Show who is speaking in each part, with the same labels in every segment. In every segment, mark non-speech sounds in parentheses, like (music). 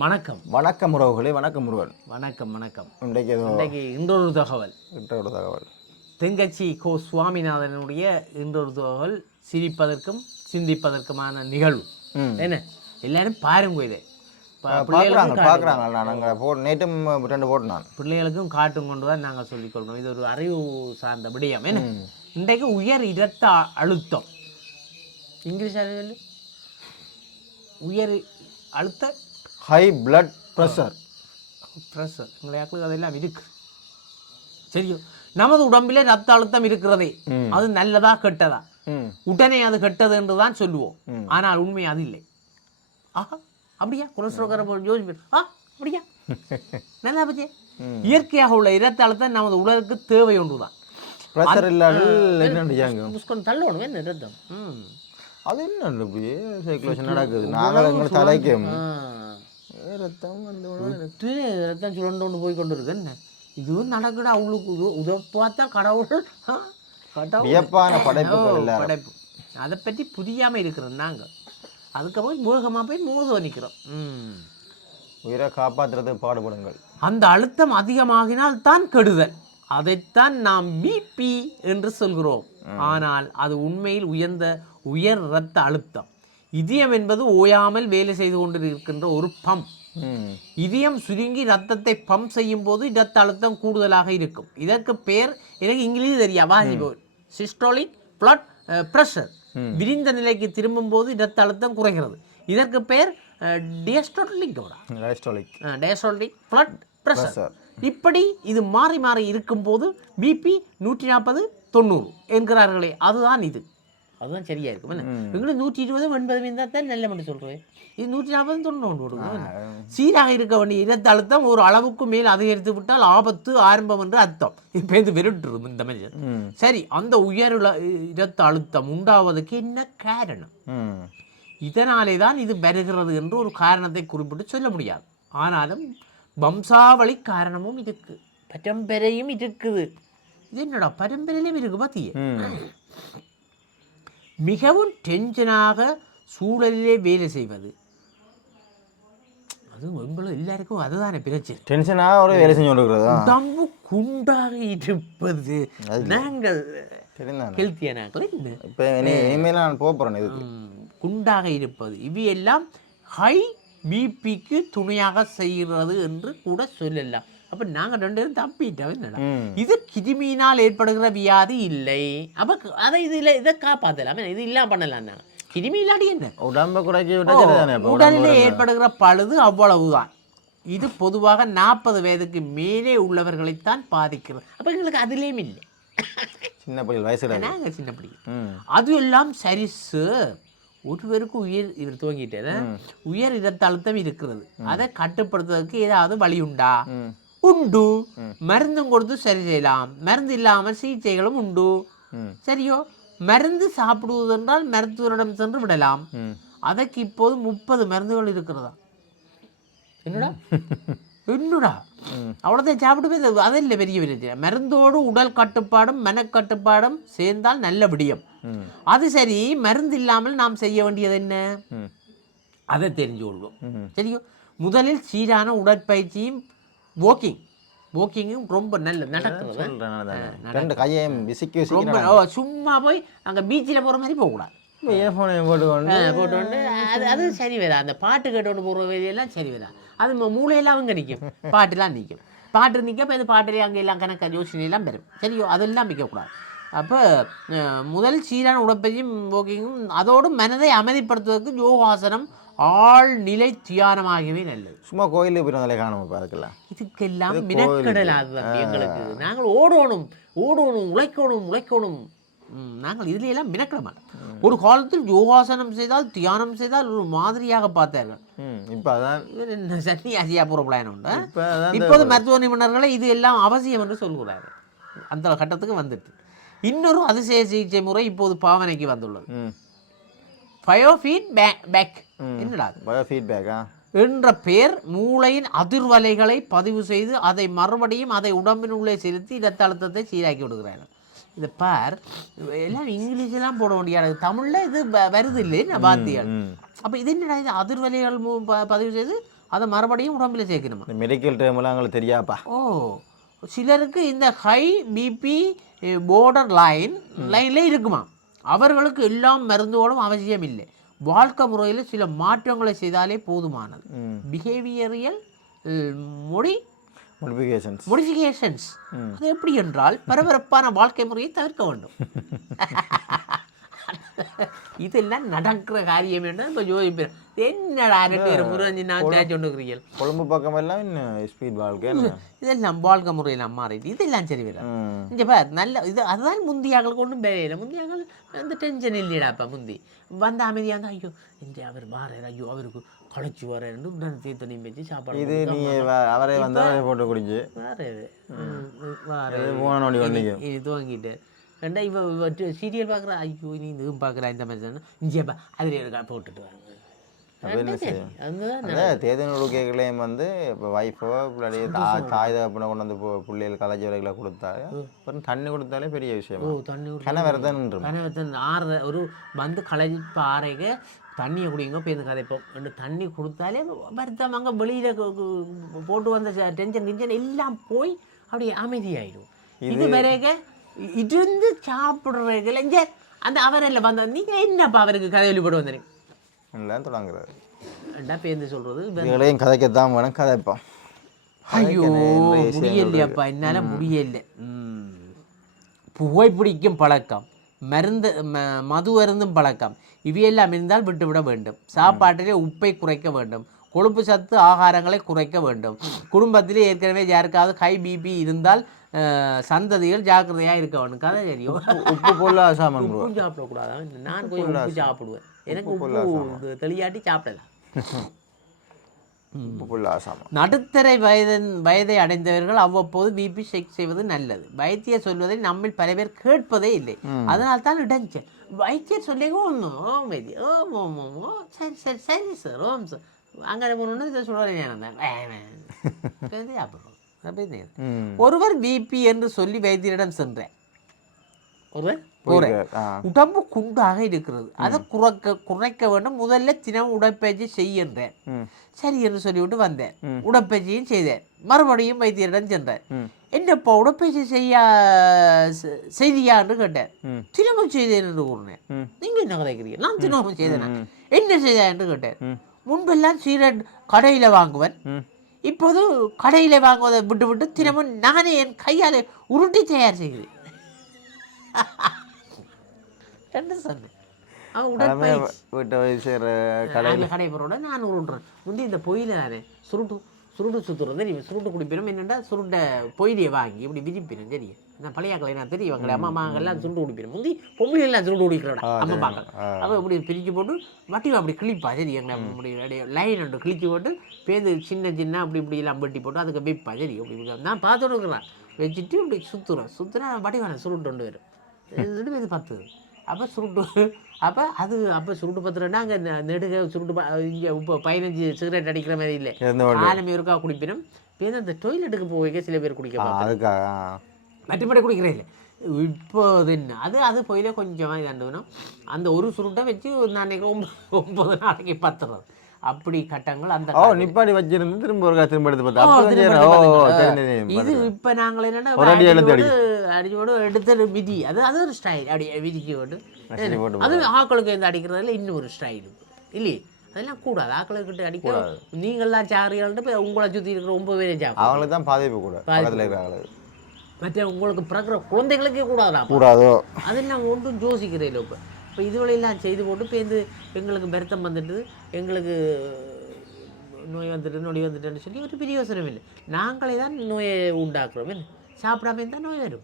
Speaker 1: வணக்கம்.
Speaker 2: வணக்கம் உறவுகளே வணக்கம் முருகன்.
Speaker 1: வணக்கம் வணக்கம்.
Speaker 2: இன்றைக்கு
Speaker 1: இன்றைக்கு இன்னொரு தகவல்.
Speaker 2: ஒரு தகவல்.
Speaker 1: தெங்கச்சி கோ சுவாமிநாதனுடைய இன்னொரு தகவல் சிரிப்பதற்கும் சிந்திப்பதற்குமான நிகழ்வு. என்ன? எல்லாரும் பாருங்க இதை.
Speaker 2: பார்க்குறாங்க
Speaker 1: பிள்ளைகளுக்கும்
Speaker 2: பார்க்குறாங்க நாங்கள் போ நேற்றும் ரெண்டு போட்டு நான்
Speaker 1: பிள்ளைகளுக்கும் காட்டும் கொண்டு தான் நாங்கள் சொல்லிக் கொள்கிறோம். இது ஒரு அறிவு சார்ந்த விடயம். என்ன? இன்றைக்கு உயர் இரத்த அழுத்தம். இங்கிலீஷ் சொல்லு? உயர் அழுத்த
Speaker 2: ஹை பிளட் ப்ரெஷர்
Speaker 1: ப்ரெஷர் எங்களையாக்களுக்கு அதெல்லாம் இருக்கு. சரியோ? நமது உடம்பிலே ரத்த அழுத்தம் இருக்கிறதே. அது நல்லதா கெட்டதா? உடனே அது கெட்டது என்று தான் சொல்லுவோம். ஆனால் உண்மை அது இல்லை. ஆஹா அப்படியா? கொலஸ்ட்ரோல் யோசிப்பேன். ஆ அப்படியா? (laughs) நல்லா பச்சே. இயற்கையாக உள்ள இரத்த அழுத்தம் நமது உடலுக்கு தேவை ஒன்றுதான்.
Speaker 2: ப்ரெஷர் இல்லாமல்
Speaker 1: தள்ளணும் என்ன ரத்தம்
Speaker 2: அது என்ன சைக்குலேஷன் நடக்குது. நாங்கள் தலைக்கும். ரத்தம் வந்து
Speaker 1: ரத்து ரத்தம் சுரண்டு கொண்டு போய் கொண்டு இருக்கு. என்ன? இதுவும் நடக்குடா அவளுக்கு இது உத பார்த்தா கடவுள் கடவுள். படைப்பு. அதை பற்றி புரியாம இருக்கிறோம் நாங்க. அதுக்கு போய் மூகமாக போய் மோத நிற்கிறோம்
Speaker 2: உயிரை காப்பாற்றுறதுக்கு பாடுபடுங்கள்.
Speaker 1: அந்த அழுத்தம் அதிகமாகினால் தான் கெடுதல். அதைத்தான் நாம் பிபி என்று சொல்கிறோம். ஆனால் அது உண்மையில் உயர்ந்த உயர் இரத்த அழுத்தம். இதயம் என்பது ஓயாமல் வேலை செய்து கொண்டிருக்கின்ற ஒரு பம்ப் இதயம் சுருங்கி ரத்தத்தை பம்ப் செய்யும் போது இரத்த அழுத்தம் கூடுதலாக இருக்கும். இதற்கு பேர் எனக்கு இங்கிலீஷ் தெரியா சிஸ்டோலிக் பிளட் ப்ரெஷர் விரிந்த நிலைக்கு திரும்பும் போது இரத்த அழுத்தம் குறைகிறது. இதற்கு பேர் diastolic
Speaker 2: diastolic
Speaker 1: diastolic blood pressure. இப்படி இது மாறி மாறி இருக்கும்போது பிபி நூற்றி நாற்பது தொண்ணூறு என்கிறார்களே அதுதான் இது. அதுதான் சரியா இருக்கும் எங்களுக்கு நூற்றி இருபது எண்பது இருந்தால் தான் நல்ல மட்டும் சொல்கிறேன் இது நூற்றி நாற்பது தொண்ணூறு கொடுங்க சீராக இருக்க வேண்டிய இரத்த அழுத்தம் ஒரு அளவுக்கு மேல் அதிகரித்து விட்டால் ஆபத்து ஆரம்பம் என்று அர்த்தம். இப்போ இது விருட்டுரும் இந்த மனிதன்.
Speaker 2: ம்.
Speaker 1: சரி அந்த உயர் இல- இரத்த அழுத்தம் உண்டாவதற்கு என்ன காரணம்? இதனாலே தான் இது வருகிறது என்று ஒரு காரணத்தை குறிப்பிட்டு சொல்ல முடியாது. ஆனாலும் வம்சாவளி காரணமும் இருக்கு பரம்பரையும் இருக்குது. இது என்னடா? பரம்பரையிலும் இருக்கு பாத்தியே.
Speaker 2: ம்.
Speaker 1: மிகவும் டென்ஷனாக சூழலிலே வேலை செய்வது. அது உங்களும் எல்லாருக்கும் அதுதானே பிரச்சனை.
Speaker 2: டென்ஷனாக ஒரு வேலை செஞ்சு கொண்டிருக்கிறதா
Speaker 1: உடம்பு குண்டாக இருப்பது. நாங்கள் என்ன
Speaker 2: இப்போ இனி இனிமேல் நான் போக போகிறேன் இதுக்கு.
Speaker 1: குண்டாக இருப்பது. இவையெல்லாம் ஹை பிபிக்கு துணையாக செய்கிறது என்று கூட சொல்லலாம். அப்ப நாங்க ரெண்டு பேரும் தப்பிட்டோம் என்னடா? இது கிருமியினால் ஏற்படுகிற வியாதி இல்லை. அப்ப அதை இதுல இதை காப்பாத்தலாம்? இது இல்லாம பண்ணலாம் நாங்க. கிருமி இல்லாடி என்ன?
Speaker 2: உடம்பை குறைக்க
Speaker 1: உடலில் ஏற்படுகிற பழுது அவ்வளவுதான். இது பொதுவாக நாற்பது வயதுக்கு மேலே உள்ளவர்களைத்தான் பாதிக்கிறது. அப்ப எங்களுக்கு அதுலேயும் இல்லை.
Speaker 2: சின்ன பையன் வயசு கிடையாது
Speaker 1: நாங்க சின்ன
Speaker 2: ம்.
Speaker 1: அது எல்லாம் சரி சார். ஒருவருக்கு உயர் இவர் துவங்கிட்டு உயர் இரத்த அழுத்தம் இருக்கிறது அதை கட்டுப்படுத்துவதற்கு ஏதாவது வழி உண்டா? உண்டு. மருந்தும் கொடுத்து சரி செய்யலாம். மருந்து இல்லாமல் சிகிச்சைகளும் உண்டு. சரியோ? மருந்து சாப்பிடுவதென்றால் மருத்துவரிடம் சென்று விடலாம். அதற்கு இப்போது முப்பது மருந்துகள் இருக்கிறதா? என்னடா? (laughs) என்னடா? அவ்வளோதான் சாப்பிடுவே அதில் பெரிய பிரச்சனை மருந்தோடு உடல் கட்டுப்பாடும் மனக்கட்டுப்பாடும் சேர்ந்தால் நல்ல விடியம். அது சரி மருந்து இல்லாமல் நாம் செய்ய வேண்டியது என்ன? அதை தெரிஞ்சு கொள்வோம் சரியோ? முதலில் சீரான உடற்பயிற்சியும் வாக்கிங் வாக்கிங்கும் ரொம்ப நல்ல நடக்கிறது.
Speaker 2: ரெண்டு கையையும் விசிக்கி
Speaker 1: ரொம்ப சும்மா போய் அங்கே பீச்சில் போகிற மாதிரி போகக்கூடாது.
Speaker 2: இயர்ஃபோனை போட்டுக்கொண்டு
Speaker 1: போட்டு வந்து அது அது சரி வரா அந்த பாட்டு கேட்டோண்டு போகிற வேலையெல்லாம் சரி வரா அது மூளையெல்லாம் அவங்க நிற்கும் பாட்டுலாம் நிற்கும் பாட்டு நிற்க இப்போ இந்த பாட்டுலேயே அங்கே எல்லாம் கணக்கு யோசனை எல்லாம் வரும் சரியோ அதெல்லாம் நிற்கக்கூடாது அப்போ முதல் சீரான உடற்பயிற்சியும் வாக்கிங்கும் அதோடு மனதை அமைதிப்படுத்துவதற்கு யோகாசனம் ஆழ்நிலை தியானமாகவே நல்லது.
Speaker 2: சும்மா கோயிலுக்கு போய் வந்தாலே காணும் அதுக்கெல்லாம்.
Speaker 1: இதுக்கெல்லாம் மினக்கடலாது தம்பி எங்களுக்கு. நாங்கள் ஓடணும் ஓடணும் உழைக்கணும் உழைக்கணும். நாங்கள் இதுல எல்லாம் மினக்கிட மாட்டோம் ஒரு காலத்தில் யோகாசனம் செய்தால் தியானம் செய்தால் ஒரு மாதிரியாக பார்த்தார்கள்.
Speaker 2: இப்போ அதான்.
Speaker 1: சன்னியாசியா போகிற பிளான் உண்டு? இப்போது மருத்துவ நிபுணர்களை இது எல்லாம் அவசியம் என்று சொல்கிறார்கள். அந்த கட்டத்துக்கு வந்துட்டு. இன்னொரு அதிசய சிகிச்சை முறை இப்போது பாவனைக்கு வந்துள்ளது.
Speaker 2: ம்
Speaker 1: பயோஃபீட் பேக் என்னடா அது?
Speaker 2: பயோ ஃபீட்பேக்கா
Speaker 1: என்ற பெயர் மூளையின் அதிர்வலைகளை பதிவு செய்து அதை மறுபடியும் அதை உடம்பின் உள்ளே செலுத்தி இரத்த அழுத்தத்தை சீராக்கி விடுகிறார்கள். இதை பார் எல்லாம் இங்கிலீஷெல்லாம் போட முடியாது தமிழில் இது வருது இல்லை நான் வாத்தியால்
Speaker 2: ம்.
Speaker 1: அப்போ இது என்னடா இது? அதிர்வலைகள் பதிவு செய்து அதை மறுபடியும் உடம்புல சேர்க்கணுமா?
Speaker 2: மெடிக்கல் டேர்ம்லாம் எங்களுக்கு தெரியாப்பா
Speaker 1: ஓ சிலருக்கு இந்த ஹை பிபி border லைன் லைனில் இருக்குமா? அவர்களுக்கு எல்லாம் மருந்துகளும் அவசியம் இல்லை வாழ்க்கை முறையில் சில மாற்றங்களை செய்தாலே போதுமானது. பிஹேவியரியல் மொழி
Speaker 2: மோடிஃபிகேஷன்ஸ்
Speaker 1: மோடிஃபிகேஷன்ஸ் அது எப்படி என்றால் பரபரப்பான வாழ்க்கை முறையை தவிர்க்க வேண்டும். (laughs) இதெல்லாம் நடக்கிற காரியம் என்று இப்போ யோசிப்பேன் என்னடா ரெண்டு பேரும் முருகஞ்சி நான் கொண்டுக்கிறீர்கள்
Speaker 2: கொழும்பு பக்கம் எல்லாம் ஸ்பீட் வாழ்க்கை என்ன?
Speaker 1: இதெல்லாம் வாழ்க்கை முறையெல்லாம் மாறிடுது. இதெல்லாம் சரி
Speaker 2: ம்.
Speaker 1: இங்கே பார் நல்ல இது அதுதான் முந்தியாக்களுக்கு ஒன்றும் வேலையில்லை முந்தியாக்கள் அந்த டென்ஷன் இல்லைடாப்பா முந்தி. வந்த அமைதியாக இருந்தால் ஐயோ இந்த அவர் வாரார் ஐயோ அவருக்கு களைச்சி வராருன்னு நான் தீர்த்தனையும் வச்சு சாப்பாடு
Speaker 2: இது நீ வ- அவரே வந்து அவரே போட்டு குடிச்சு.
Speaker 1: வாராரு வாராரு
Speaker 2: இது போன நோண்டி வந்தீங்க
Speaker 1: இது துவங்கிட்டு ரெண்டா இவ சீரியல் பார்க்குறா. ஐயோ நீ இதுவும் பார்க்குறா. இந்த மாதிரி இங்கேப்பா அதில் இருக்கா போட்டுட்டு வாங்க.
Speaker 2: தேதனோட கேட்கலையும் வந்து இப்போ ஒய்ஃபோ இல்லாட்டி தாய் தகப்பனை கொண்டு வந்து பிள்ளைகள் கலைச்சி வரைகளை கொடுத்தா அப்புறம் தண்ணி கொடுத்தாலே பெரிய விஷயம்?
Speaker 1: தண்ணி குடி
Speaker 2: கிணறு தான்
Speaker 1: கனவத்தன் ஆறு ஒரு வந்து களைஞ்சி ஆறைக்கு தண்ணியை குடிங்க போய் இந்த கதைப்போம் ரெண்டு தண்ணி கொடுத்தாலே வருத்தம். அங்கே வெளியில் போட்டு வந்த டென்ஷன் கிஞ்சன் எல்லாம் போய் அப்படியே அமைதியாயிடும். இது பிறகு இருந்து சாப்பிட்றதுல இங்கே அந்த அவரில் வந்த நீங்கள் என்னப்பா அவருக்கு கதை வெளிப்பட வந்தீங்க
Speaker 2: எல்லாம் தொடங்குறாரு
Speaker 1: ரெண்டா பேருந்து சொல்கிறது
Speaker 2: இதுகளையும் கதைக்கத்தான் வேணும் கதைப்போம்
Speaker 1: ஐயோ முடியலையாப்பா என்னால் முடியல. புகைப்பிடிக்கும் பழக்கம் மருந்து மது அருந்தும் பழக்கம் இவையெல்லாம் இருந்தால் விட்டுவிட வேண்டும் சாப்பாட்டிலே உப்பை குறைக்க வேண்டும் கொழுப்பு சத்து ஆகாரங்களை குறைக்க வேண்டும் குடும்பத்திலே ஏற்கனவே யாருக்காவது ஹை பிபி இருந்தால் சந்ததிகள் ஜாக்கிரதையாக இருக்க வேண்டும் கதை தெரியும்.
Speaker 2: உப்பு பொருள் ஆசாமன் bro.
Speaker 1: உப்பும் சாப்பிடக்கூடாது. நான் கொஞ்சம் உப்பு சாப்பிடுவேன். எனக்கு உப்பு தெளியாட்டி சாப்பிடலாம். நடுத்தரை வயதன் வயதை அடைந்தவர்கள் அவ்வப்போது பிபி செக் செய்வது நல்லது. வைத்தியர் சொல்வதை நம்மில் பல பேர் கேட்பதே இல்லை. அதனால் தான் இடைஞ்சல். வைத்தியர் சொல்லி ஒன்றும் ஓம் வைத்திய ஓம் ஓம் ஓம் ஓ சரி சரி சரி சார் ஓம் சார் அங்கே போகணுன்னு இதை சொல்கிறேன் நான் (laughs) ஒருவர் பிபி என்று சொல்லி வைத்தியரிடம் சென்றேன்.
Speaker 2: ஆ.
Speaker 1: உடம்பு குண்டாக இருக்கிறது. அதை குறைக்க குறைக்க வேண்டும். முதல்ல தினம் உடற்பயிற்சி செய்கின்றேன் சரி என்று சொல்லிவிட்டு வந்தேன். உடற்பயிற்சியும் செய்தேன். மறுபடியும் வைத்தியரிடம் சென்றேன். என்னப்பா உடற்பயிற்சி செய்ய செ- செய்தியா என்று கேட்டேன். தினமும் செய்தேன் என்று கூறினேன். நீங்க என்ன கதைக்கிறீங்க நான் தினமும் செய்தேன்? என்ன செய்தா என்று கேட்டேன். முன்பெல்லாம் சீரட் கடையில வாங்குவேன். இப்போது கடையில வாங்குவதை விட்டு விட்டு தினமும் நானே என் கையால் உருட்டி தயார் செய்கிறேன். (laughs) என்ன சொன்னேன் அவன்
Speaker 2: கடை
Speaker 1: போகிறோட நான் உருண்டுறேன் முந்தி இந்த பொயில நானே சுருட்டு சுருட்டு சுற்றுறது நீ சுருட்டு குடிப்பினும் என்னென்னா சுருட்டை பொயிலியை வாங்கி இப்படி விரிப்பினும் தெரியும்? நான் பழையாக்களை நான் தெரியும் அவங்களே அம்மா அம்மாங்கெல்லாம் சுருட்டு குடிப்பினும் முந்தி பொம்பளை எல்லாம் சுருட்டு குடிக்கிறோட அம்மா பாக்கள் அவள் இப்படி பிரித்து போட்டு வட்டி அப்படி கிழிப்பா சரி எங்களை அப்படி லைன் ஒன்று கிழிச்சு போட்டு பேருந்து சின்ன சின்ன அப்படி இப்படி எல்லாம் வெட்டி போட்டு அதுக்கு வைப்பா சரி அப்படி. நான் பார்த்துட்டு இருக்கிறேன் வச்சுட்டு இப்படி சுற்றுறேன் சுற்றுனா வட்டி வேணாம் சுருட்டு கொண்டு வரும். பேர் பத்து. அப்போ சுருட்டு அப்போ அது அப்போ சுருட்டு பத்துறேன்னா அங்கே நெடுக சுருட்டு இங்கே இப்போ பதினஞ்சு சிகரெட் அடிக்கிற மாதிரி இல்லை. காலமே இருக்கா குடிப்பினும் பேர் அந்த டொய்லெட்டுக்கு போய் சில பேர் குடிக்க.
Speaker 2: அதுக்காக.
Speaker 1: மற்றபடி குடிக்கிறேன் இல்லை இப்போ அது என்ன? அது அது போயில கொஞ்சமாக இதாண்டுக்கணும் அந்த ஒரு சுருட்டை வச்சு ஒன்பது ஒன்பது நாளைக்கு பத்துறது. அப்படி கட்டங்கள் அந்த
Speaker 2: நிப்பாடி வச்சிருந்து திரும்ப ஒரு திரும்ப எடுத்து பார்த்தா
Speaker 1: இது இப்போ நாங்கள் என்னன்னா
Speaker 2: அடி
Speaker 1: அடிச்சோடு எடுத்து விதி. அது அது ஒரு ஸ்டைல் அப்படி விதிக்கு போட்டு. அது ஆக்களுக்கு இந்த அடிக்கிறதுல இன்னும் ஒரு ஸ்டைல் இல்லையே? அதெல்லாம் கூடாது. ஆக்களுக்கிட்ட அடிக்க நீங்கள்லாம் சாரிகள்ட்டு போய் உங்களை சுற்றி இருக்கிற ஒன்பது பேரே சாப்பிடும்
Speaker 2: அவங்களுக்கு தான் பாதிப்பு கூட.
Speaker 1: மற்ற உங்களுக்கு பிறக்கிற குழந்தைகளுக்கே கூடாதா?
Speaker 2: கூடாதோ
Speaker 1: அதெல்லாம் ஒன்றும் யோசிக்கிறேன் இப்போ. இப்போ இதுவளையெல்லாம் செய்து போட்டு பேருந்து எங்களுக்கு வருத்தம் வந்துட்டு எங்களுக்கு நோய் வந்துட்டு நொடி வந்துட்டுன்னு சொல்லி ஒரு பெரிய யோசனை இல்லை. நாங்களே தான் நோயை உண்டாக்குறோம் என்ன? சாப்பிடாம இருந்தால் நோய் வரும்.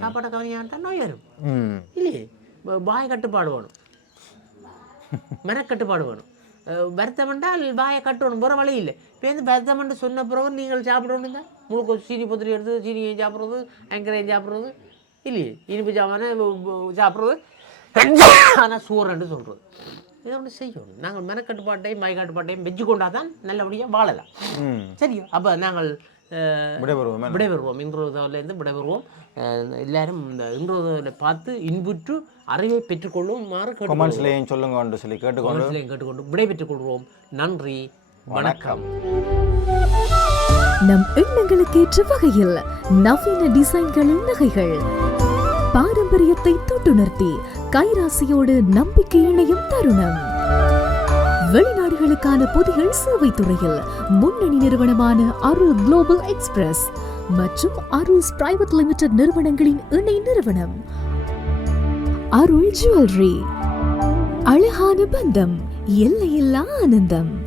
Speaker 1: சாப்பாடை கவனியாட்டா நோய் வரும். இல்லையே? ப- வாய் கட்டுப்பாடு வேணும். மனக்கட்டுப்பாடு வேணும். அஹ் வருத்தம் என்றால் வாயை கட்டணும் போகிற வழி இல்லை. இப்போ வந்து வருத்தம் என்று சொன்ன பிறகு நீங்கள் சாப்பிடணும் தான் முழுக்க சீனி பத்திரி எடுத்து சீனியை சாப்பிட்றது அங்கரையும் சாப்பிட்றது இல்லையே? இனிப்பு சாமான சாப்பிட்றது. ஆனால் சூரன்னு சொல்கிறது இதை ஒன்று செய்யணும். நாங்கள் மனக்கட்டுப்பாட்டையும் வாய் கட்டுப்பாட்டையும் வெச்சு கொண்டா தான் நல்லபடியாக வாழலாம்.
Speaker 2: ம்.
Speaker 1: சரியா? அப்போ நாங்கள்
Speaker 2: விடைபெறுவோமே
Speaker 1: விடைபெறுவோம். இன்றுவதிலேருந்து விடைபெறுவோம். அஹ் எல்லாரும் இந்த இன்றுவதில் பார்த்து இன்புற்று அறிவை பெற்றுக்கொள்ளுமாறு
Speaker 2: கமெண்ட்ஸ்லேயும் சொல்லுங்கன்னு சொல்லி கேட்டுக்கொண்டு
Speaker 1: கேட்டுக்கொண்டு விடைபெற்றுக் கொள்வோம் நன்றி வணக்கம்.
Speaker 3: நம் எண்ணங்களுக்கேற்ற வகையில் நவீன டிசைன்களில் நகைகள். பாரம்பரியத்தை தொட்டுணர்த்தி கைராசியோடு நம்பிக்கை இணையும் தருணம். வெளிநாடுகளுக்கான பொதிகள் சேவை துறையில் முன்னணி நிறுவனமான அருள் குளோபல் எக்ஸ்பிரஸ் மற்றும் அருள்ஸ் பிரைவேட் லிமிடெட் நிறுவனங்களின் இணை நிறுவனம். அருள் ஜுவல்லரி அழகான பந்தம் எல்லையில்லா ஆனந்தம்.